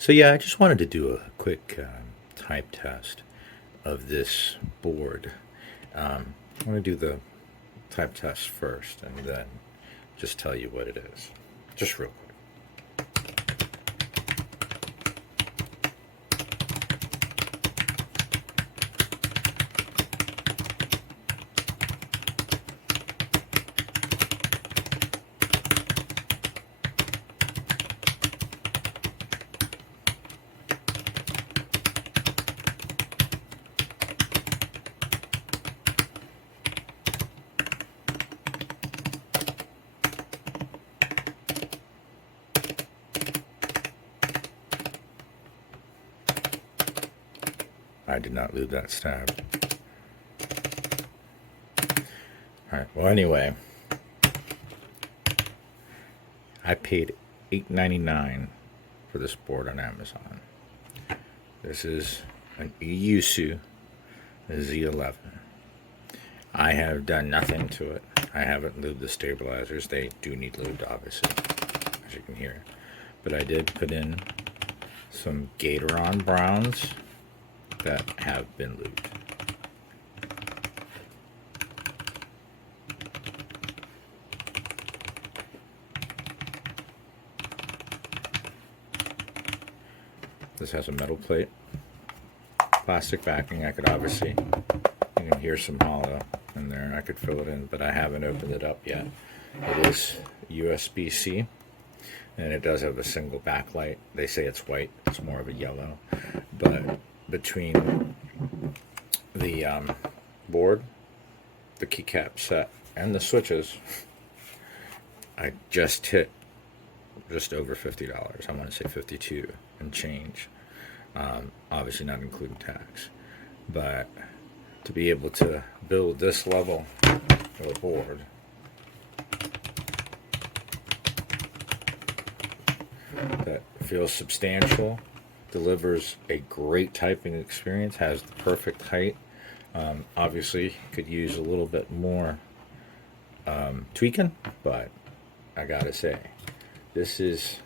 So yeah, I just wanted to do a quick type test of this board. I want to do the type test first and then just tell you what it is. Just real quick. I did not lose that stab. Alright, well anyway, I paid $8.99 for this board on Amazon. This is an Eyooso Z11. I have done nothing to it. I haven't lubed the stabilizers. They do need lubed, obviously, as you can hear. But I did put in some Gatoron browns that have been lubed. This has a metal plate, plastic backing. I could obviously, you can hear some hollow in there. I could fill it in, but I haven't opened it up yet. It is USB-C, and it does have a single backlight. They say it's white. It's more of a yellow. But between the board, the keycap set, and the switches, I just hit just over $50. I want to say 52 and change. Obviously not including tax. But to be able to build this level of a board that feels substantial, delivers a great typing experience, has the perfect height. Obviously could use a little bit more tweaking, but I gotta say, this is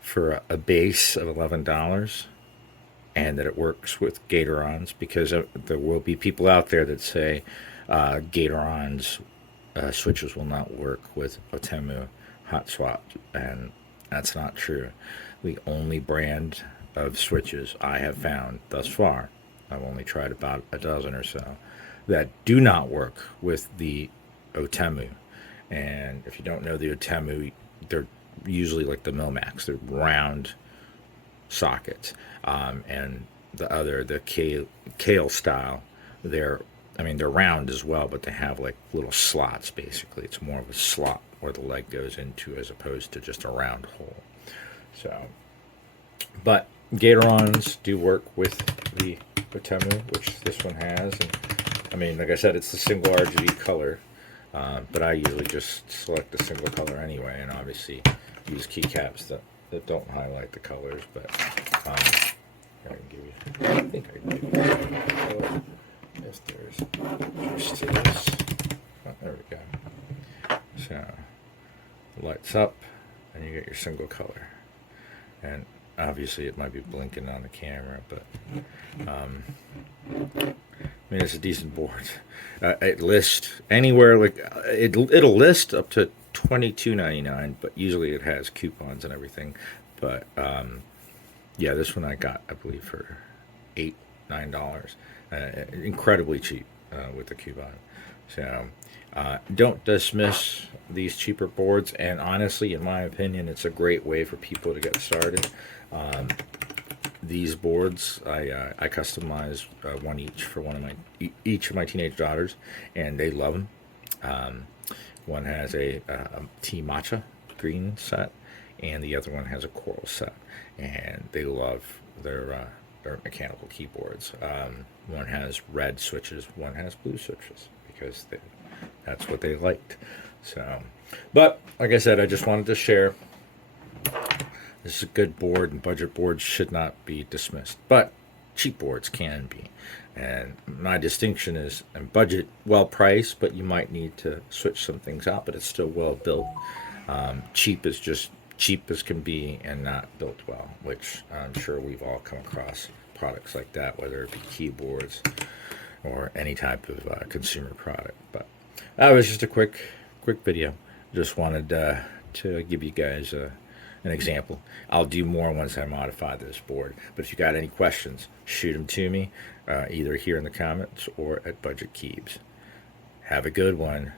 for a base of $11, and that it works with Gatorons, because there will be people out there that say Gatorons switches will not work with Otemu hot swap, and that's not true. The only brand of switches I have found thus far, I've only tried about a dozen or so, that do not work with the Otemu. And if you don't know the Otemu, they're usually like the Milmax. They're round sockets. And the kale style, they're round as well, but they have like little slots basically. It's more of a slot where the leg goes into as opposed to just a round hole. So, but Gatorons do work with the Otemu, which this one has. And I mean, like I said, it's the single RGB color, but I usually just select the single color anyway, and obviously use keycaps that don't highlight the colors. But I think I can give you. If there's juice, oh, there we go. So lights up, and you get your single color. And obviously, it might be blinking on the camera, but I mean, it's a decent board. It lists anywhere like it'll list up to $22.99, but usually it has coupons and everything. But yeah, this one I got, I believe, for $8-9, incredibly cheap with the coupon. So don't dismiss these cheaper boards, and honestly, in my opinion, it's a great way for people to get started. These boards, I customized one each for each of my teenage daughters, and they love them. One has a tea matcha green set, and the other one has a coral set, and they love their mechanical keyboards. One has red switches, one has blue switches, because that's what they liked. So, but like I said, I just wanted to share. This is a good board, and budget boards should not be dismissed. But cheap boards can be. And my distinction is budget well priced, but you might need to switch some things out, but it's still well built. Cheap is just cheap as can be and not built well, which I'm sure we've all come across products like that, whether it be keyboards or any type of consumer product. But that was just a quick video. Just wanted to give you guys an example. I'll do more once I modify this board. But if you got any questions, shoot them to me, either here in the comments or at Budget Keeps. Have a good one.